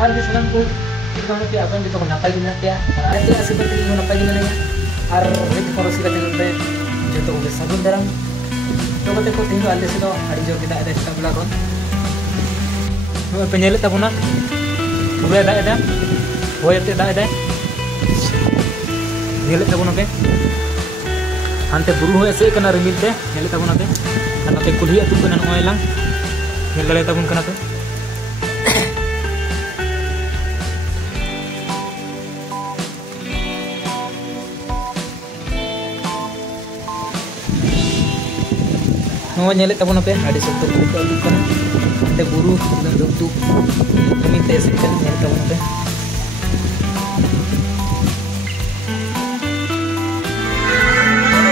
Johan di senang ko ito mo kaya abang dito ko napagin na kaya ito asi ko tingin mo napagin na niya ar ito ko sila tingin pe joto ko sabun darang to ko ko tingin alde sino hari jo kita ada sa belakon penyelit apa nak boleh ada boleh ada nyelit apa nak ante buru ese kana rimil te nyelit apa nak kana te kuliah tu kana noy lang nyelit apa kana te no nyelit apa nak ada satu buku kan ante buru dan tu kami tes kan nyelit apa nak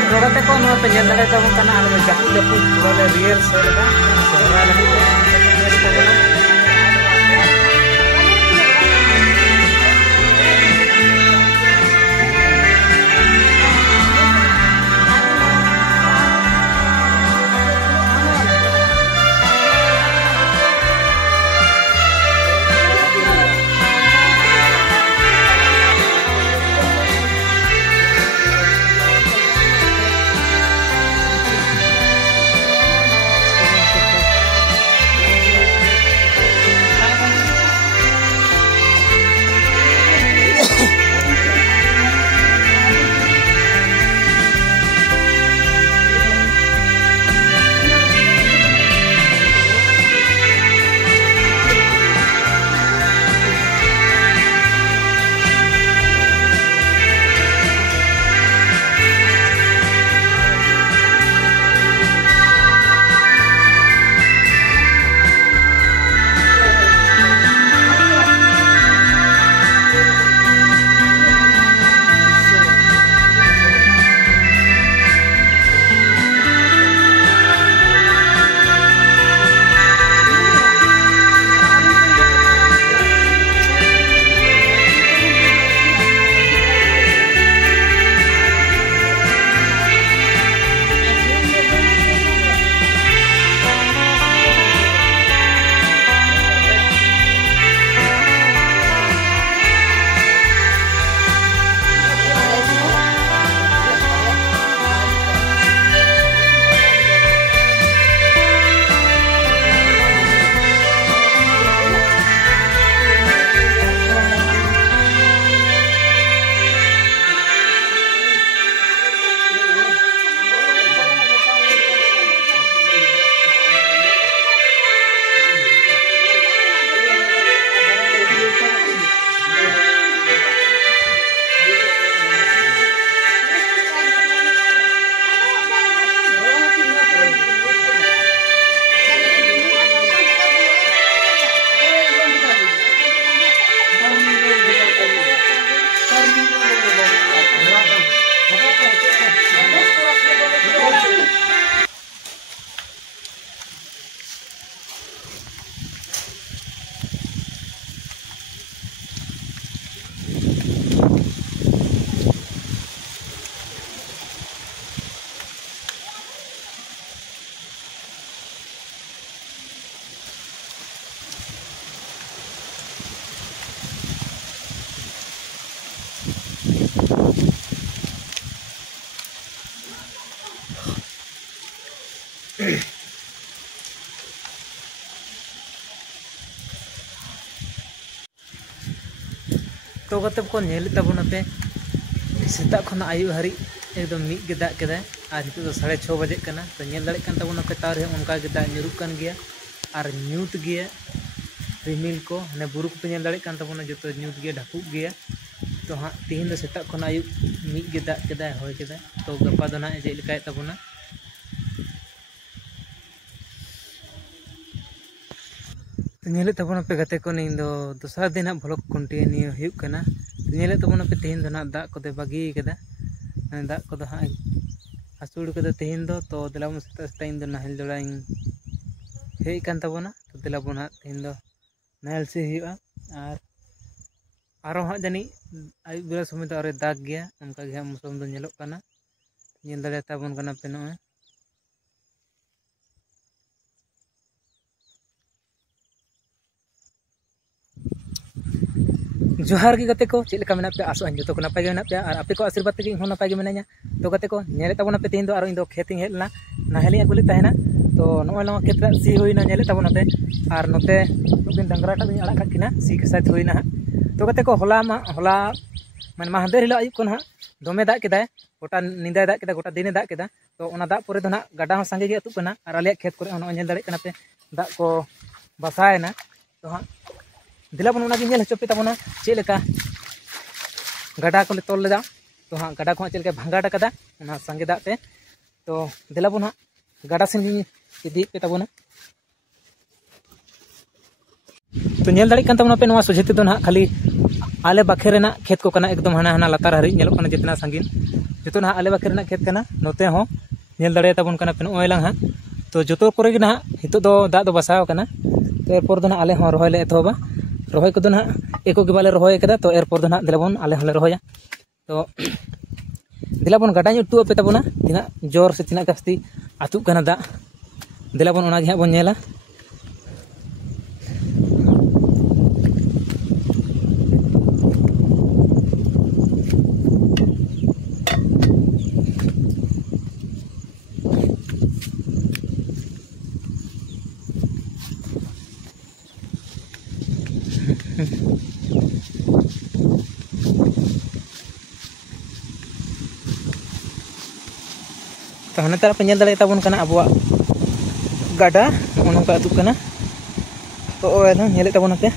Rogate ko no penyandang itu bukan anu japu pura real serba serba lagi तो कते को nail तबना पे सेता खना आयु हरी एकदम मिद गे दाग केदा और हित तो 6:30 बजे कना तो नेल दाड़े कन तबना पे तार उनका गे दाग ᱧᱩᱨᱩᱜ कन गया और ᱧᱩᱛ गया रिमिल को ने बुरु को नेल दाड़े कन तबना जतो ᱧᱩᱛ गया ढाकुक गया तो हाँ तीन सेता खना आयु मिद गे दाग केदा होय केदा तो गपा दो ना जे लिकाय तबना नेले तबना पे गते को इन दो दोसर दिन ब्लॉग कंटिन्यू हुई कना नेले तबना पे तेहन दो ना दाग को बागी केदा दाग को हाँ आसुड़ के तेहन दो तो दिलाबन सेता सेता इन दो नाहल जोड़ा हेज कान तबना तो दिलाबन हाँ तेहन दो नाहल से हुआ और हाँ जानी आयु बेला समय तो और दाग गया उनका गे मौसम दो नेलोग कना नेल दाड़े ताबन कना पे नॉय जोहार गे गाते को चेक मेना पे आसो जो को नपाय मेना पे और आपे को आशीर्वाद तक इन नपाय नमिना तो गाते को नेले तबना पे तीन दो इन खेत हेलना नाहेली अगुले तहना तो नॉय लमा खेत सी होइना नेले तबना पे और नोते दिन डंगराटा दिन अड़ा किना सी के साथ होइना तो गाते को होला माने महादेर हिलो आयुब को ना दमे दाग केदा गोटा निंदा दाग केदा गोटा दिने दाग केदा तो ओना दाग परे दो ना गाडा हो संगे गे अतु कना और आले खेत करे ओना नेल दाड़े कना पे दाग को बसायना तो हाँ दिला बन नेल हचो पे तबना चे लेका गाडा को तोल लेदा तो हाँ गाडा को चे लेका भांगा कदा ओना संगे दाग ते तो दिला बन हाँ गाडा सेन इदी पे तबना तो नेल दाड़े कन तबना पे नवा सोझे ते दो ना खाली आले बाखेरेना खेत को कना एकदम हाना हाना लतार हरी नेलो कना जितना संगीन जो ना आले बाखेरेना खेत कना नोते हो नेल दाड़े तबन कना पे नोय लांग हा तो जो करे गे ना हितो दो दाग दो बसाव कना तो एरपर दो ना आले हो रोहय ले एथोबा रोहय को दो ना एको के बाले रोहय कदा तो एरपर दो ना दिलाबन आले होले रोहया तो दिलाबन गाडा उटू पे तबना तिना जोर से तिना जास्ती आतु कना दा दिलाबन ओना गे बन नेला तो हने तारा पे नेल दाड़े ताबन कना अबुआ गाडा नोंका अतु कना तो ओएला नेले ताबन पे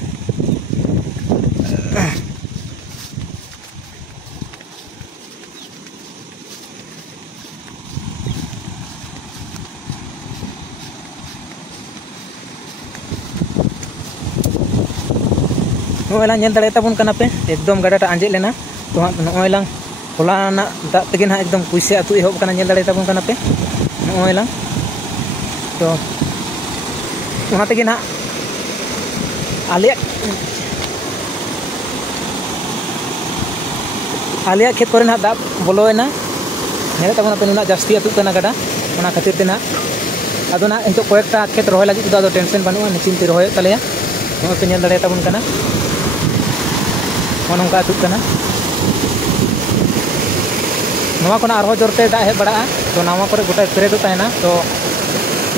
नोएला नेल दाड़े ताबन कना पे एकदम गाडाटा आंजे लेना तो नोएला होलाना दाग तेगे ना एकदम पुइसे अतु एहब कना नेल दाड़े ताबन कना पे नोएला तो वहाँ तेगे ना आलिया खेत करे ना दाग बोलोना नेले ताबन पे नुना जास्ती अतु कना गाडा ओना खातिर ते ना अदो ना इंतो कयेकटा खेत रोहय लगी तो टेंशन बानुआ निचिंते रोहय तलेया नोय पे नेल दाड़े ताबन कना नोंका अतु कना नवा कोना आरो जोरते दाग हे बड़ा तो नवा करे गोटा पेरेदो ताहेना तो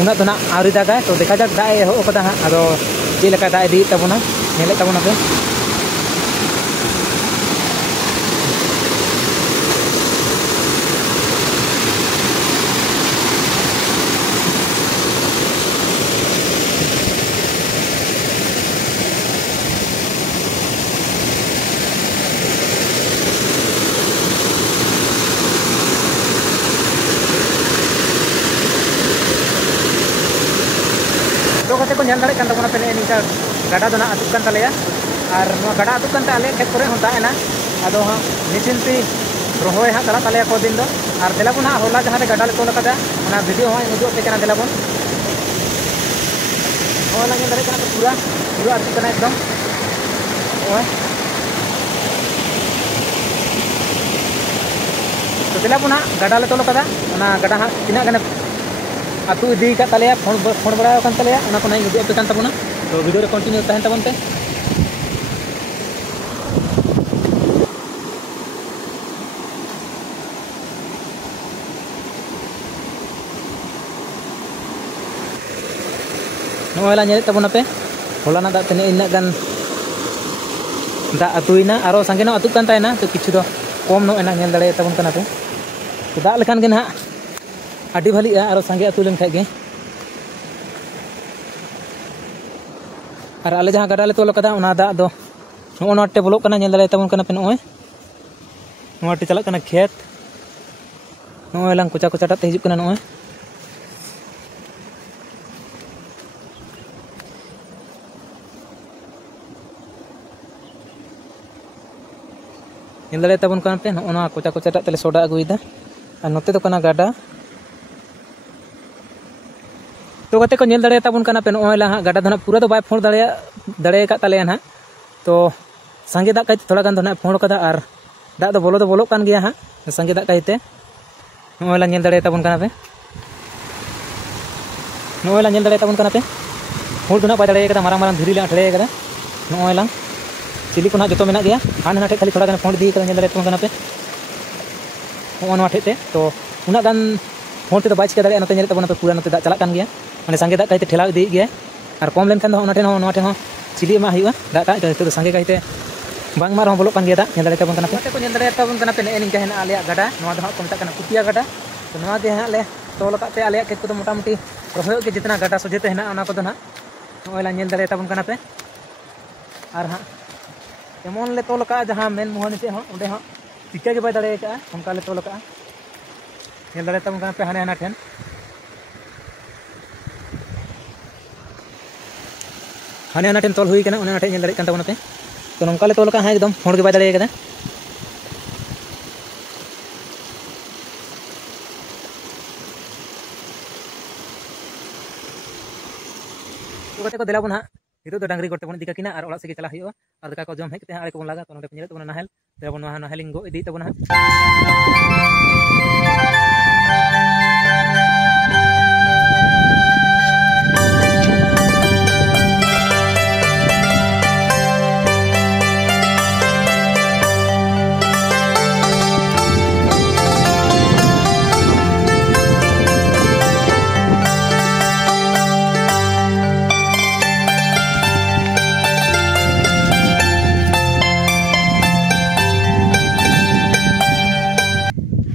उना तो ना आउरी दागा तो देखा जाक दाग हो कदा हा आदो जे लेका दाग इदी ताबना नेले ताबना पे तो कते को नेल दाड़े कान तबना पे निका गाडा दो ना अतु कान तलेया और नवा गाडा अतु कान आले खेत करे होता है ना आदो हा निचिंती रोहय हा तला तलेया को दिन दो और दिलाबन हा होला जहां गाडा ले तोल कदा ओना वीडियो हा उदो पे कना दिलाबन होला नेल दाड़े कान पूरा पूरा अतु कान एकदम ओय तो दिलाबन हा गाडा ले तोल कदा ओना गाडा हा तिना गने अतु इदी का तलेया फोन बड़ा कान तलेया ओना को नहीं उदु पे कान तबना तो वीडियो रे कंटिन्यू तहन तबन पे नोएला नेले तबना पे होलाना दा तने इना गान दा अतुइना आरो संगे ना अतु कान तायना तो किछु दो कम नो एना नेल दाड़े तबन कना पे तो दा लेखान गे ना आडी भालिया और संगे अतु लेन खागे और आले जहाँ गाडा ले तोल कदा ओना दाग दो नोटे बोलो कना नेल दाड़े ताबन कना पे नोय नोटे चला कना खेत नोय लांग कोचा कोचा ते हिजुक कना नोय नेल दाड़े ताबन कना पे नोना कोचा कोचा तेले सोडा अगुइदा और नोते तो कना गाडा तो कते को नेल दाड़े ताबन कना पे नोय ला गाडा दो ना पूरा तो बाय फोड़ दाड़े का तलेया ना तो संगे दाग काइते थोड़ा गान दो ना फोड़ कदा और दाग दो बोलो कान गया हाँ संगे दाग काइते नोय ला नेल दाड़े ताबन कना पे नोय ला नेल दाड़े ताबन कना पे फोड़ दो ना बाय दाड़े कदा मारांग मारांग धीरी ला ठड़े कदा नोय ला चिली को ना जो मेना गया हाँ ना खाली थोड़ा गान फोन दी कर नेल दाड़े पे हो नवा ठेते तो उना गान फोन ते बाय चिका दाड़े नते नेल तबना पे पूरा नते दा चला कान गया माने संगे दा काइते ठेला दी गया और कम लेन खान दो उना ठेन हो नवा ठेन हो चिली मा हुआ दा ता तो संगे काइते बांग मार हो बोलो कान गया दा नेल दाड़े तबन कना पे को नेल दाड़े तबन कना पे ने निका हेना आलिया गाडा नवा दो को मता कना कुटिया गाडा तो नवा गे हा ले तोल काते आलिया खेत को मोटा मोटी रहो के जितना गाडा सोजेते हेना ओना को दो ना नोला नेल दाड़े तबन कना पे और हाँ एमन ले तोल का जहाँ मेन मोहन से हाँ उन्हें हाँ चिका के बाय दाड़े का उनका ले तोल का नेल दाड़े तबन कना पे हाने हाना ठेन हाने हाना ठेन तोल हुई कना उन्हें नेल दाड़े कन तबन पे तो नोंका ले तोल का हाँ एकदम फोड़ के बाय दाड़े का तो कते को दिला बना हिरो तो डांगरी गोटे बन दिका किना और ओला से चला हुआ और दका को जम हे कते आरे को बन लगा तो नोटे पे तो नाहेल ते बन नाहेलिंग गो इदी तबना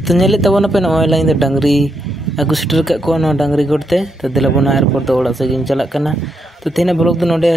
तो नेले तबन पे नॉय लाइन डांगरी आगु सेटर का को डांगरी गोड़ते तो दिला बना एयरपोर्ट तो ओड़ा से चला तो तेना ब्लॉग दो नोडे